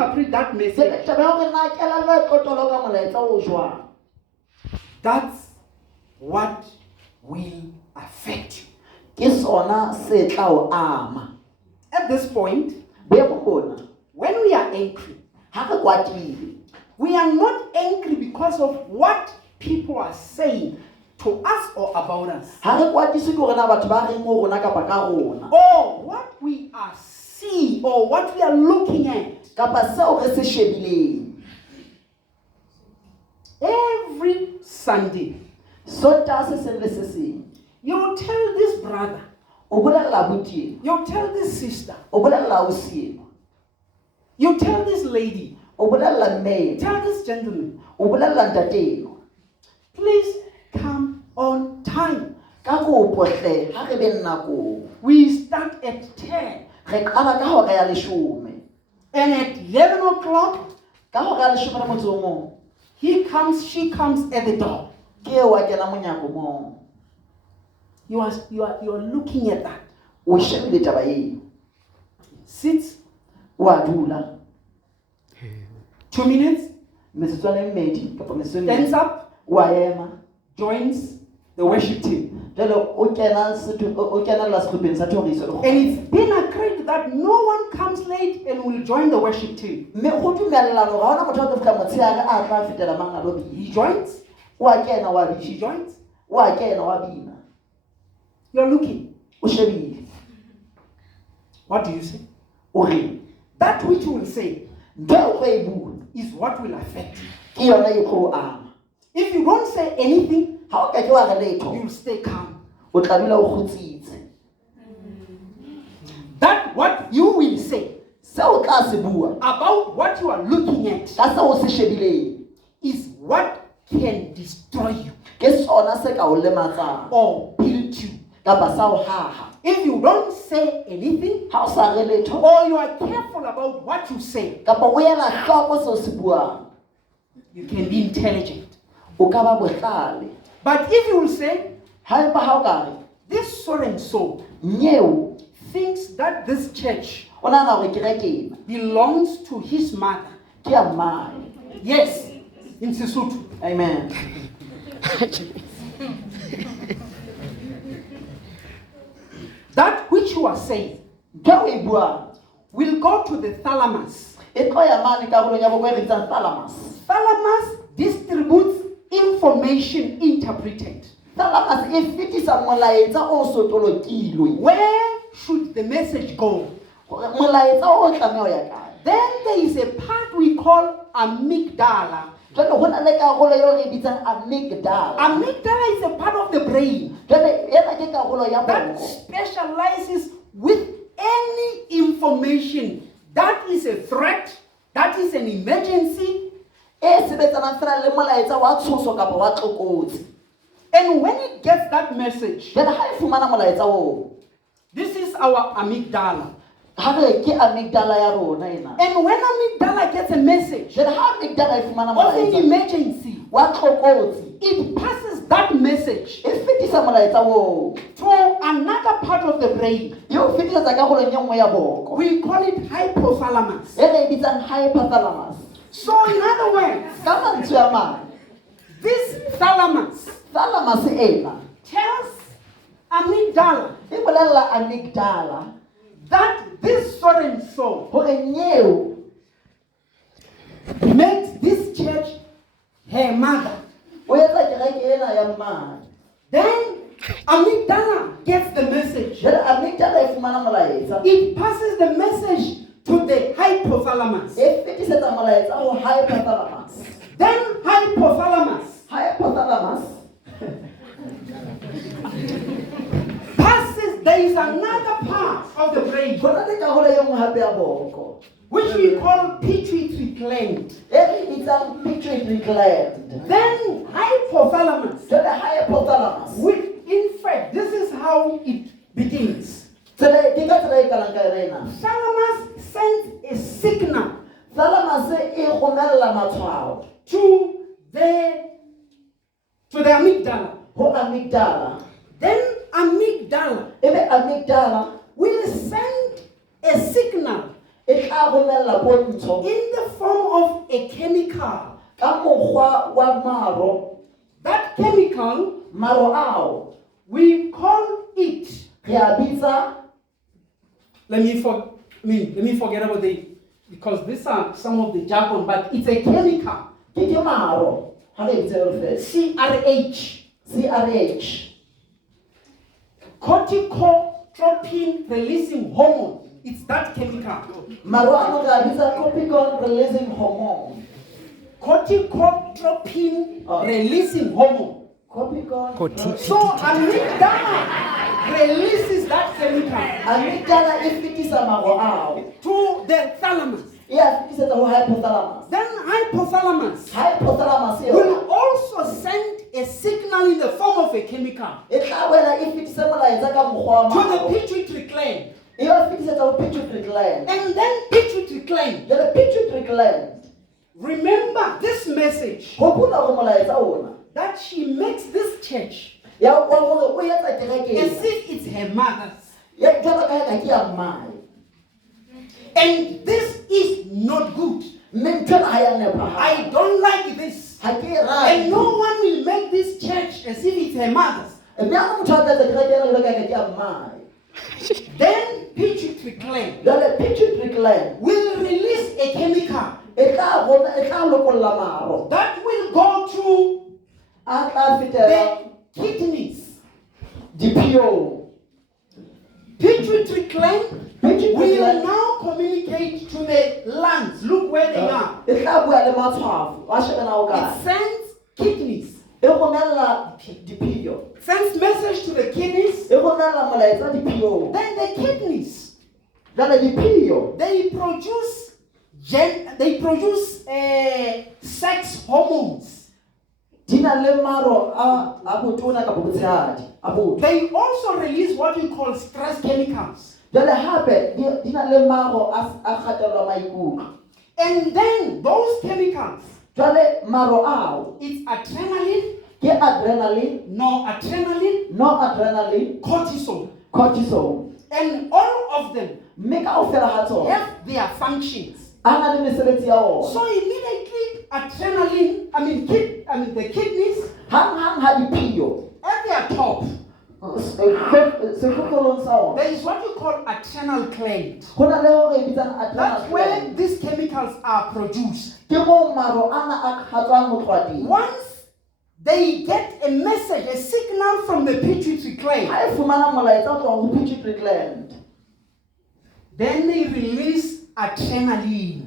interpret that message, that's what will affect you. At this point, when we are angry, we are not angry because of what people are saying to us or about us, or what we are seeing or what we are looking at. Every Sunday, you tell this brother, you tell this sister, you tell this lady, tell this gentleman, please come on time. We start at 10. And at 11 o'clock, she comes at the door. You are looking at that. Sits. 2 minutes. Stands up. Joins the worship team. And it's been agreed that no one comes late and will join the worship team. He joins. She joins. You're looking. What do you say? That which you will say is what will affect you. If you don't say anything, you'll stay calm. That what you will say about what you are looking at is what can destroy you or build you. If you don't say anything, or you are careful about what you say, you can be intelligent. But if you will say, this so and so thinks that this church belongs to his mother. Yes, in Sesotho. Amen. That which you are saying will go to the thalamus. Thalamus distributes information interpreted. Where should the message go? Then there is a part we call amygdala. Amygdala is a part of the brain that specializes with any information that is a threat, that is an emergency. And when it gets that message, this is our amygdala. And when amygdala gets a message of an emergency, it passes that message to another part of the brain. We call it hypothalamus. So in other words, this thalamus tells amygdala that this so and so makes this church her mother. Then amygdala gets the message. It passes the message to the hypothalamus. Then hypothalamus passes. There is another part of the brain which we call pituitary gland. Then hypothalamus. In fact, this is how it begins. Thalamus sends a signal to the amygdala. Then amygdala will send a signal e tla romella pontsho in the form of a chemical. ka mokgwa wa maro. That chemical, Maro ao we call it. re a bitsa Let me forget about because these are some of the jargon, but it's a chemical. ke maro ha re bitsa re fe CRH. CRH Corticotropin releasing hormone. It's that chemical. maro ano ga bitsa cortisol releasing hormone. Corticotropin releasing hormone. Cortisol So amygdala releases that chemical amygdala e fetisa maro ao to the thalamus. e a fetisetsa ho hypothalamus. Then hypothalamus Hypothalamus will also send a signal in the form of a chemical e tla boela e fetisa molaetsa ka mokgwa wa to the maro pituitary gland. e a fetisetsa ho pituitary gland. And then pituitary gland. The pituitary gland Remember this message hopola hore molaetsa ona that she makes this church ya wa hore o etsa as kerekeng if it's her mother's. ya jwalo ka ha ke ya mmae. And this is not good. Mme ntho ha ya nepahala. I don't like this. Ha ke And rate. no one will make this church as if it's her mother's. Mme ha motho a etsa kerekeng jwalo ka ha ke ya mmae. Then pituitary gland Jwale pituitary gland will release a chemical e tla lokolla maro that will go through a tla fetela the kidneys. dipeo. Pituitary gland Pituitary will gland now communicate to the lungs. Look where they are. e tla bua le matshwafo wa shebana o It kae sends kidneys. e romella dipeo Sends message to the kidneys. e romella molaetsa dipeo. Then the kidneys, Jwale dipeo they produce sex hormones. di na le maro a botona ka botshehadi a botho. They also release what we call stress chemicals. Jwale hape di na le maro a kgatello maikutlo. And then those chemicals, Jwale maro ao it's adrenaline, ke adrenaline, noradrenaline, cortisol. cortisol. And all of them Mme kaofela ha tsona have their functions. a na le mesebetsi ya ona. So immediately the kidneys Hang ha dipeo at their top, sefutolong sa ona there is what you call adrenal gland. ho na le hore e bitsang adrenal That's where gland. these chemicals are produced. Ke moo maro ana a kgatswang motho. Once they get a message, a signal from the pituitary gland, Ha e fumana molaetsa o tswang ho pituitary gland then they release adrenaline.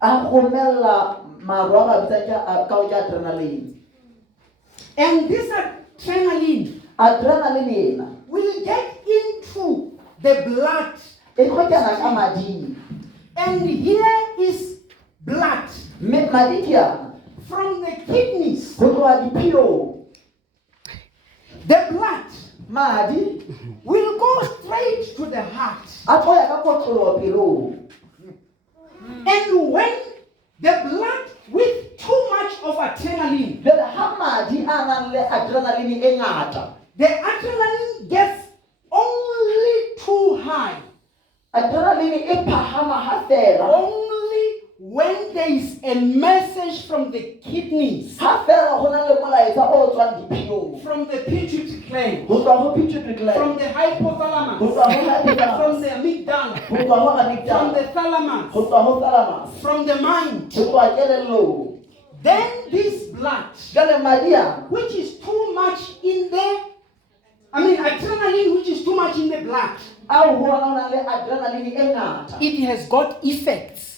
a romella maro a bitsang ka o ke adrenaline. And this adrenaline Adrenaline ena will get into the blood. e tlo kena ka mading. And here is blood Mme madi ke yana from the kidneys. ho tloha dipeo. The blood Madi will go straight to the heart. a tlo ya ka kotloloho pelong. And when the blood with too much of adrenaline, Jwale ha madi a nang le adrenaline e ngata, the adrenaline gets only too high. adrenaline e phahama ha fela. Only when there is a message from the kidneys, Ha fela ho na le molaetsa o tswang dipeong. from the pituitary gland, Ho tswa ho pituitary from gland, the ho hypothalamus, tswa ho hypothalamus, from the amygdala, ho tswa ho from amygdala, the thalamus, ho tswa ho thalamus, from the mind. ho tswa kelellong. Then this blood, Jwale madi ana which is too much in the, adrenaline, which is too much in the blood, ao ho na le adrenaline e ngata, it has got effects.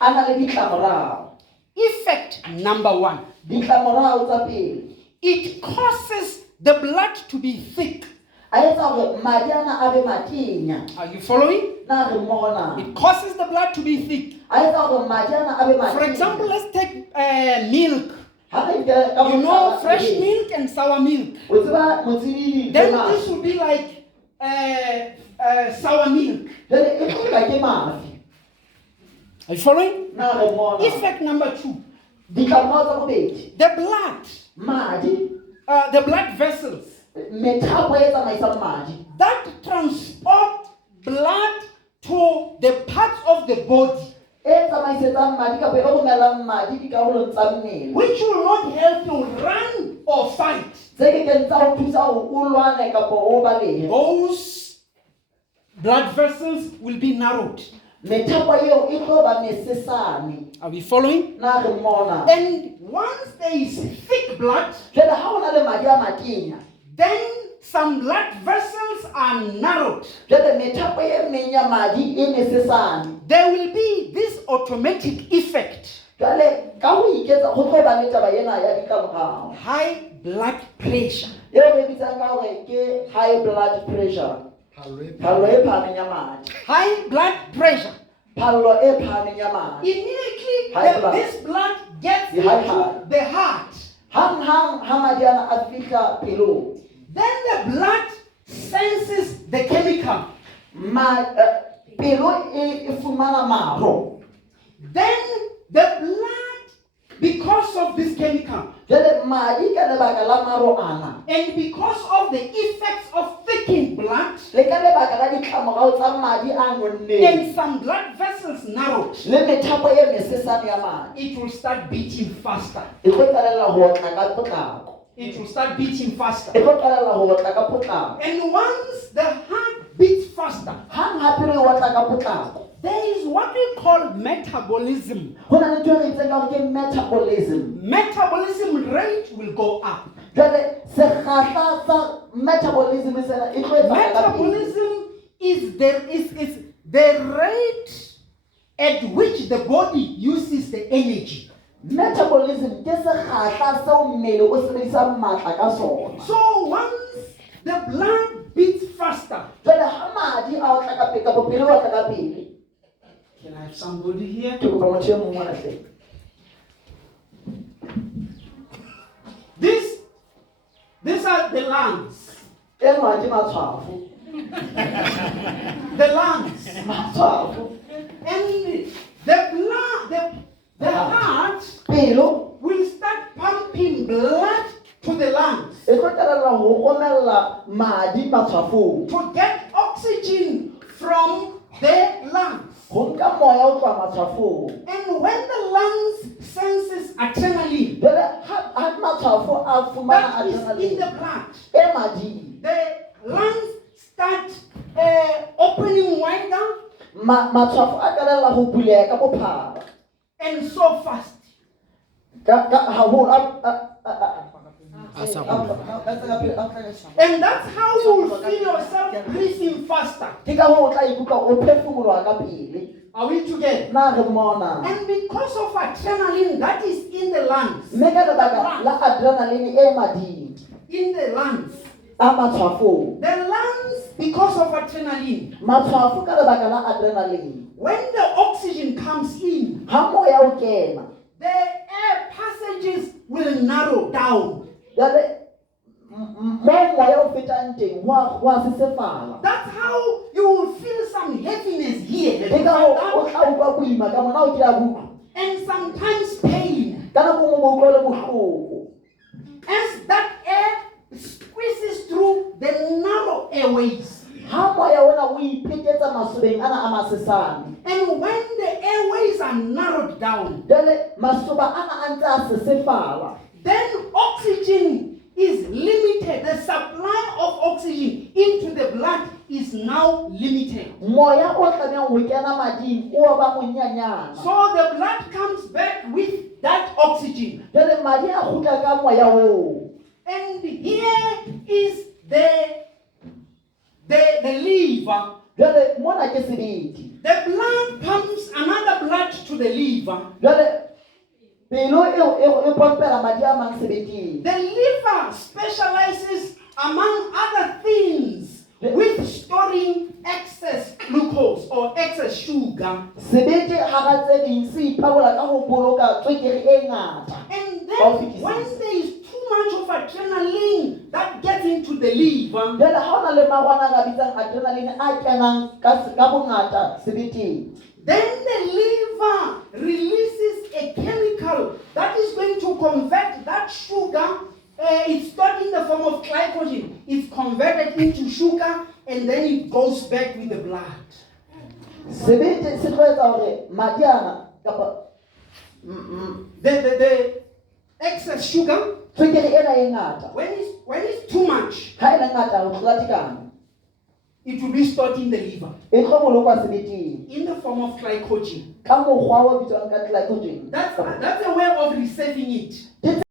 a na le ditlamorao. Effect number one, Ditlamorao tsa pele it causes the blood to be thick. a etsa hore madi ana a be matenya. Are you following? Na re mmoho na It causes the blood to be thick. a etsa hore madi ana a be matenya. For example, let's take milk. Ha re nke ka You know, fresh milk and sour milk. o tseba motsididi Then this would be like sour milk. jwale e tlola ke mafi. Are you following? Na re mmoho na Effect number two, ditlamorao tsa bobedi the blood, madi the blood vessels methapo e tsamaisang madi that transport blood to the parts of the body e tsamaisetsang madi kapa e romelang madi dikarolong tsa mmele which will not help you run or fight. tse ke keng tsa ho thusa hore o lwane kapa o balehe. Those blood vessels will be narrowed. Methapo eo e tlo ba mesesane. Are we following? Na re mmona. And once there is thick blood, Jwale ha ho na le madi a matenya, then some blood vessels are narrowed. jwale methapo e meng ya madi e mesesane. There will be this automatic effect. Jwale ka ho iketsa ho tlo ba le taba ena ya dikamorao. High blood pressure. Eo re bitsang ka hore ke high blood pressure. Phallo e phahameng ya madi. High blood pressure. Phallo e phahameng ya madi. Immediately, High blood. this blood gets The high into heart. the heart. Hang ha madi ana a fihla pelong. Then the blood senses the chemical. Pelo e fumana maro. Then the blood, because of this chemical, Jwale madi ka lebaka la maro ana. and because of the effects of thickened blood, Le ka lebaka la ditlamorao tsa madi a nonneng. and some blood vessels narrowed, Le methapo e mesesane ya madi. it will start beating faster. E tlo qalella ho otla ka potlako. It will start beating faster. E tlo qalella ho otla ka potlako. And once the heart beats faster, Hang hape re otla ka potlako. there is what we call metabolism. Ho na le ntho e re itseng ka hore ke metabolism. Metabolism rate will go up. Jwale sekgahla sa metabolism sena e tlo etsahala ka pele. Metabolism is the rate at which the body uses the energy. Metabolism ke sekgahla seo mmele o sebedisang matla ka sona. So once the blood beats faster, Jwale ha madi a otla ka pele kapa pele o otla ka pele. can I have somebody here? Ke kopa motho e mong mona hle. These are the lungs. Enwa ke matshwafo. The lungs. Matshwafo. And the heart Pelo will start pumping blood to the lungs e tlo qalella ho romella madi matshwafong. to get oxygen from the lungs. Ho nka moya ho tloha matshwafong. And when the lungs senses adrenaline, Jwale ha matshwafo a fumana that is in adrenaline the blood, e mading. the lungs start opening wider Matshwafo a qalella ho buleha ka bophara. and so fast. Ka haholo And that's how you will feel yourself breathing faster. ke ka hoo o tla ikutlwa o phefumoloha ka pele. Are we together? Na re mmona. And because of adrenaline that is in the lungs, Mme ka lebaka la adrenaline e mading in the lungs, a matshwafong. the lungs, because of adrenaline, Matshwafo ka lebaka la adrenaline. when the oxygen comes in, Ha moya o kena. the air passages will narrow down. Jwale mo moya o fetang teng wa sesefala. That's how you will feel some heaviness here Ke ka hoo o tla utlwa boima ka mona o ke a butlwa. and sometimes pain. Ka nako nngwe o utlwa le bohloko. As that air squeezes through the narrow airways. Ha moya ona o iphetetsa masobeng ana a masesane. And when the airways are narrowed down, Jwale masoba ana a ntse a sesefala. then oxygen is limited. The supply of oxygen into the blood is now limited. Moya o tlamehang ho kena mading o ba monyanyana. So the blood comes back with that oxygen. Jwale madi a kgutla ka moya oo. And here is the liver. Jwale mona ke sebete. The blood pumps another blood to the liver. Jwale pelo e pompela madi a mang sebeteng. The liver specializes, among other things, with storing excess glucose or excess sugar. Sebete hara tse ding se ipabola ka ho boloka tswekere e ngata. And then when there is too much of adrenaline that gets into the liver, Jwale ha ona le marwana a bitsang adrenaline a kenang ka bongata sebeteng. then the liver releases a chemical that is going to convert that sugar. It's stored in the form of glycogen. It's converted into sugar and then it goes back with the blood. sebete se tlo etsa hore madi ana kapa The excess sugar, tswekere ena e ngata when it's too much, ha e le ngata ho tlola tekano it will be stored in the liver e tlo bolokwa sebeteng in the form of glycogen. ka mokgwa o bitswang ka glycogen. That's a way of reserving it.